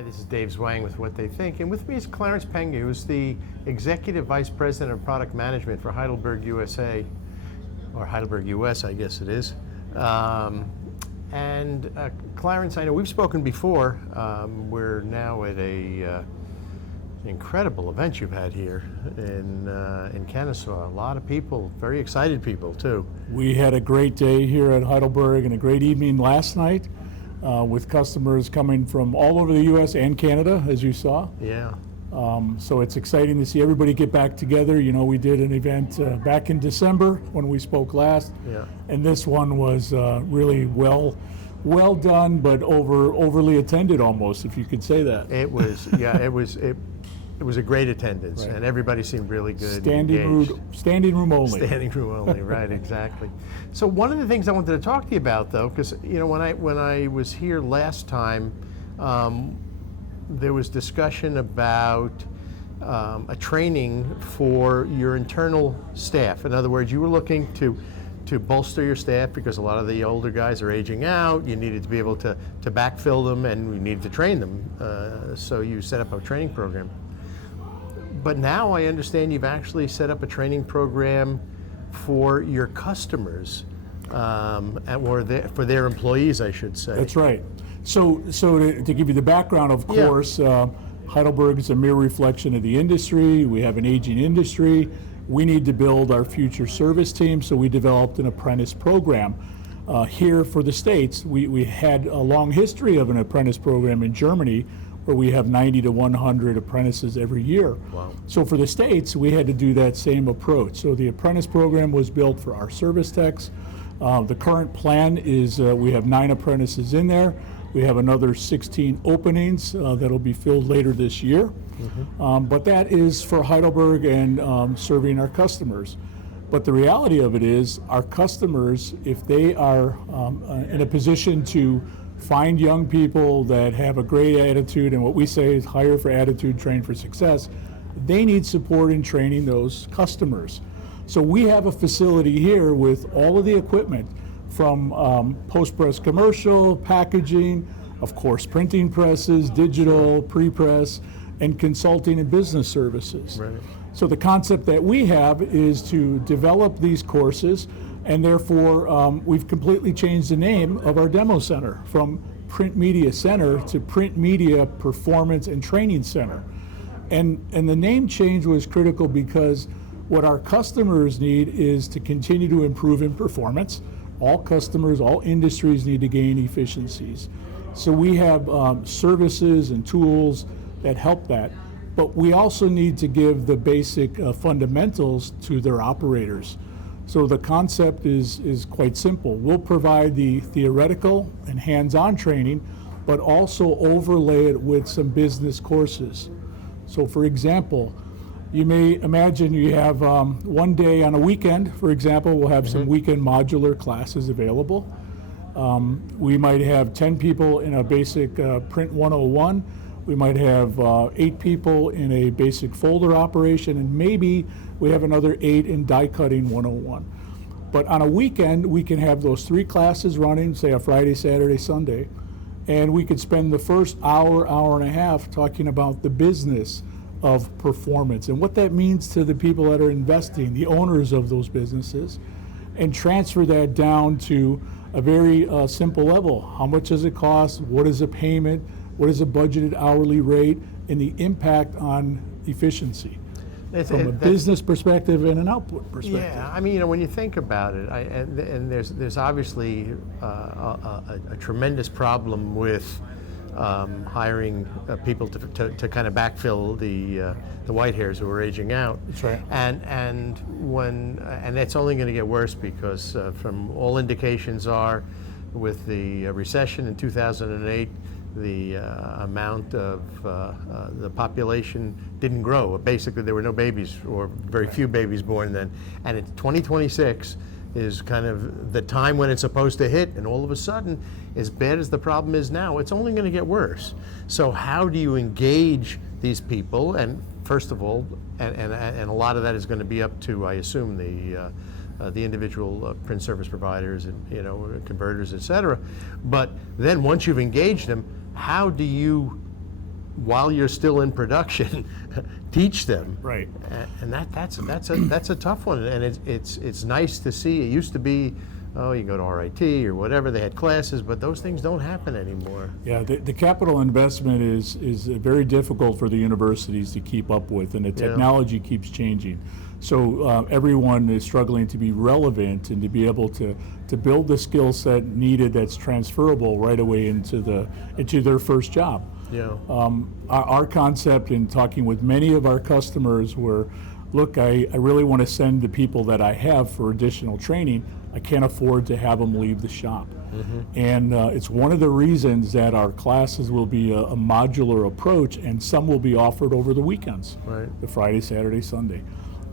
Hi, this is Dave Zwang with What They Think, and with me is Clarence Penge, who's the Executive Vice President of Product Management for Heidelberg USA, or Heidelberg US, I guess it is. Clarence, I know we've spoken before. We're now at an incredible event you've had here in Kennesaw. A lot of people, very excited people too. We had a great day here at Heidelberg and a great evening last night. With customers coming from all over the U.S. and Canada, as you saw. Yeah. So it's exciting to see everybody get back together. You know, we did an event back in December when we spoke last. Yeah. And this one was really well done, but overly attended almost, if you could say that. It was, yeah, it was a great attendance, right. And everybody seemed really good. Standing room only. Standing room only, right? Exactly. So one of the things I wanted to talk to you about, though, because you know when I was here last time, there was discussion about a training for your internal staff. In other words, you were looking to bolster your staff because a lot of the older guys are aging out. You needed to be able to backfill them, and we needed to train them. So you set up a training program. But now I understand you've actually set up a training program for your customers, or for their employees, I should say. That's right. So to give you the background, of course, Heidelberg is a mere reflection of the industry. We have an aging industry. We need to build our future service team, so we developed an apprentice program. Here for the States, we had a long history of an apprentice program in Germany, where we have 90 to 100 apprentices every year. Wow. So for the States, we had to do that same approach. So the apprentice program was built for our service techs. The current plan is we have 9 apprentices in there. We have another 16 openings that'll be filled later this year. Mm-hmm. But that is for Heidelberg and serving our customers. But the reality of it is our customers, if they are in a position to find young people that have a great attitude, and what we say is hire for attitude, train for success, they need support in training those customers. So we have a facility here with all of the equipment from post-press commercial, packaging, of course printing presses, digital, pre-press, and consulting and business services. Right. So the concept that we have is to develop these courses, and therefore we've completely changed the name of our demo center from Print Media Center to Print Media Performance and Training Center. And the name change was critical because what our customers need is to continue to improve in performance. All customers, all industries need to gain efficiencies. So we have services and tools that help that. But we also need to give the basic fundamentals to their operators. So the concept is quite simple. We'll provide the theoretical and hands-on training, but also overlay it with some business courses. So for example, you may imagine you have one day on a weekend, for example, we'll have some weekend modular classes available. We might have 10 people in a basic Print 101. We might have 8 people in a basic folder operation, and maybe we have another 8 in die cutting 101. But on a weekend, we can have those 3 classes running, say a Friday, Saturday, Sunday, and we could spend the first hour and a half talking about the business of performance and what that means to the people that are investing, the owners of those businesses, and transfer that down to a very simple level. How much does it cost? What is a payment? What is a budgeted hourly rate, and the impact on efficiency from a business perspective and an output perspective? Yeah, I mean, you know, when you think about it, and there's obviously a tremendous problem with hiring people to kind of backfill the white hairs who are aging out. That's right. And it's only going to get worse because from all indications are, with the recession in 2008. The amount of the population didn't grow. Basically, there were no babies, or very few babies born then. And in 2026 is kind of the time when it's supposed to hit, and all of a sudden, as bad as the problem is now, it's only going to get worse. So how do you engage these people? And first of all, and a lot of that is going to be up to, I assume, the individual print service providers and converters, et cetera. But then once you've engaged them, how do you while you're still in production, teach them. Right. And that's a tough one. And it's nice to see. It used to be, oh, you go to RIT or whatever, they had classes, but those things don't happen anymore. Yeah, the capital investment is very difficult for the universities to keep up with, and the technology keeps changing. So everyone is struggling to be relevant and to be able to build the skill set needed that's transferable right away into their first job. Yeah. Our concept in talking with many of our customers were, look, I really want to send the people that I have for additional training. I can't afford to have them leave the shop. And it's one of the reasons that our classes will be a modular approach, and some will be offered over the weekends, Right. the Friday, Saturday, Sunday.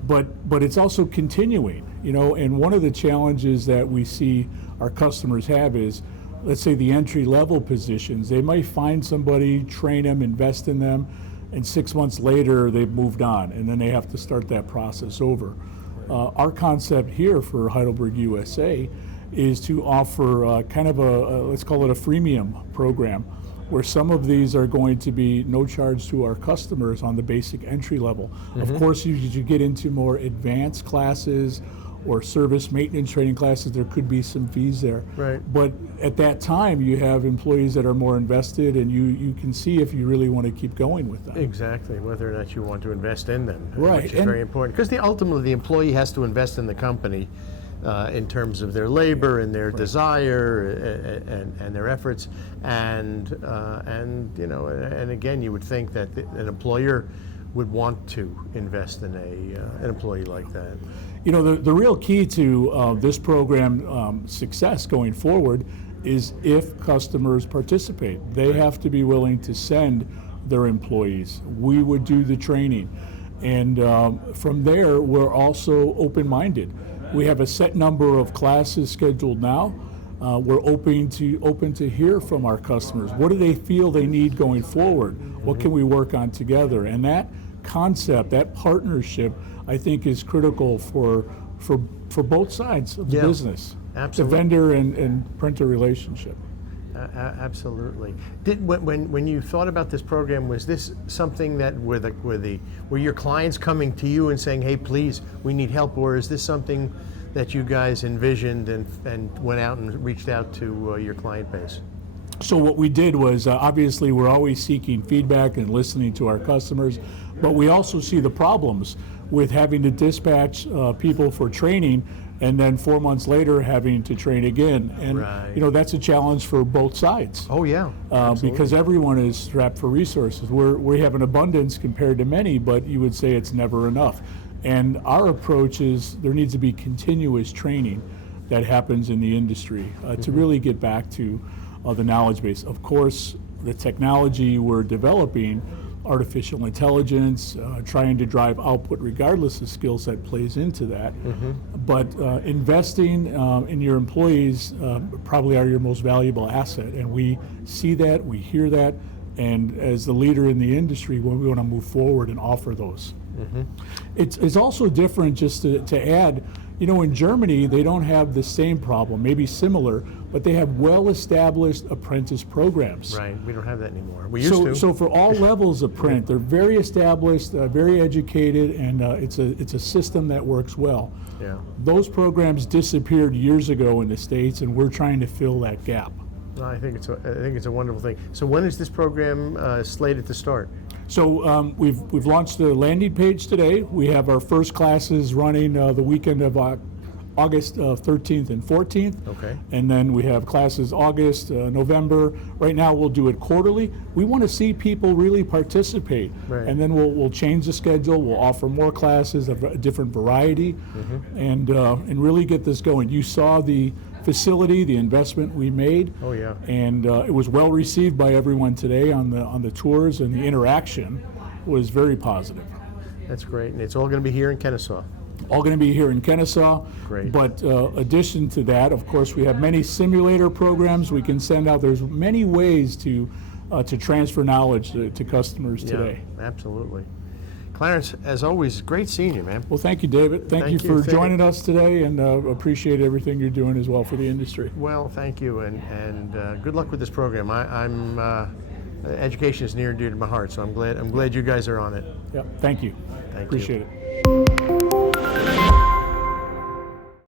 But it's also continuing, and one of the challenges that we see our customers have is, let's say the entry-level positions, they might find somebody, train them, invest in them, and 6 months later they've moved on, and then they have to start that process over. Our concept here for Heidelberg USA is to offer kind of let's call it a freemium program, where some of these are going to be no charge to our customers on the basic entry level. Of course, as you get into more advanced classes or service maintenance training classes, there could be some fees there. Right. But at that time, you have employees that are more invested, and you can see if you really want to keep going with them. Exactly, whether or not you want to invest in them, Right. which is very important. Because ultimately, the employee has to invest in the company in terms of their labor and their desire and their efforts, and again, you would think that an employer would want to invest in an employee like that. The real key to this program success going forward is if customers participate. They have to be willing to send their employees. We would do the training. And from there, we're also open-minded. We have a set number of classes scheduled now. We're open to hear from our customers. What do they feel they need going forward? What can we work on together? And that concept, that partnership, I think is critical for both sides of the business. Absolutely. The vendor and printer relationship. Absolutely. When you thought about this program, was this something that were your clients coming to you and saying, "Hey, please, we need help," or is this something that you guys envisioned and went out and reached out to your client base? So what we did was, obviously, we're always seeking feedback and listening to our customers, but we also see the problems with having to dispatch people for training and then 4 months later having to train again. And Right. that's a challenge for both sides. Oh yeah, Because everyone is strapped for resources. We have an abundance compared to many, but you would say it's never enough. And our approach is there needs to be continuous training that happens in the industry to really get back to the knowledge base. Of course, the technology we're developing, artificial intelligence, trying to drive output regardless of skill set plays into that. But investing in your employees probably are your most valuable asset. And we see that, we hear that, and as the leader in the industry, we want to move forward and offer those. It's also different, just to add, in Germany, they don't have the same problem, maybe similar, but they have well-established apprentice programs. right. We don't have that anymore. We used to. So for all levels of print, they're very established, very educated, and it's a system that works well. Yeah. Those programs disappeared years ago in the States, and we're trying to fill that gap. No, I think it's a wonderful thing. So when is this program slated to start? So we've launched the landing page today. We have our first classes running the weekend of August 13th and 14th. Okay. And then we have classes August, November. Right now we'll do it quarterly. We want to see people really participate. Right. And then we'll change the schedule. We'll offer more classes of a different variety, and really get this going. You saw the facility, the investment we made. Oh yeah. And it was well received by everyone today on the tours, and the interaction was very positive. That's great, and it's all going to be here in Kennesaw. All going to be here in Kennesaw. Great. But addition to that, of course, we have many simulator programs we can send out. There's many ways to transfer knowledge to customers today. Yeah, absolutely. Clarence, as always, great seeing you, man. Well, thank you, David. Thank you for joining us today, and appreciate everything you're doing as well for the industry. Well, thank you, and good luck with this program. education is near and dear to my heart, so I'm glad you guys are on it. Yeah, thank you. Thank you. Appreciate it.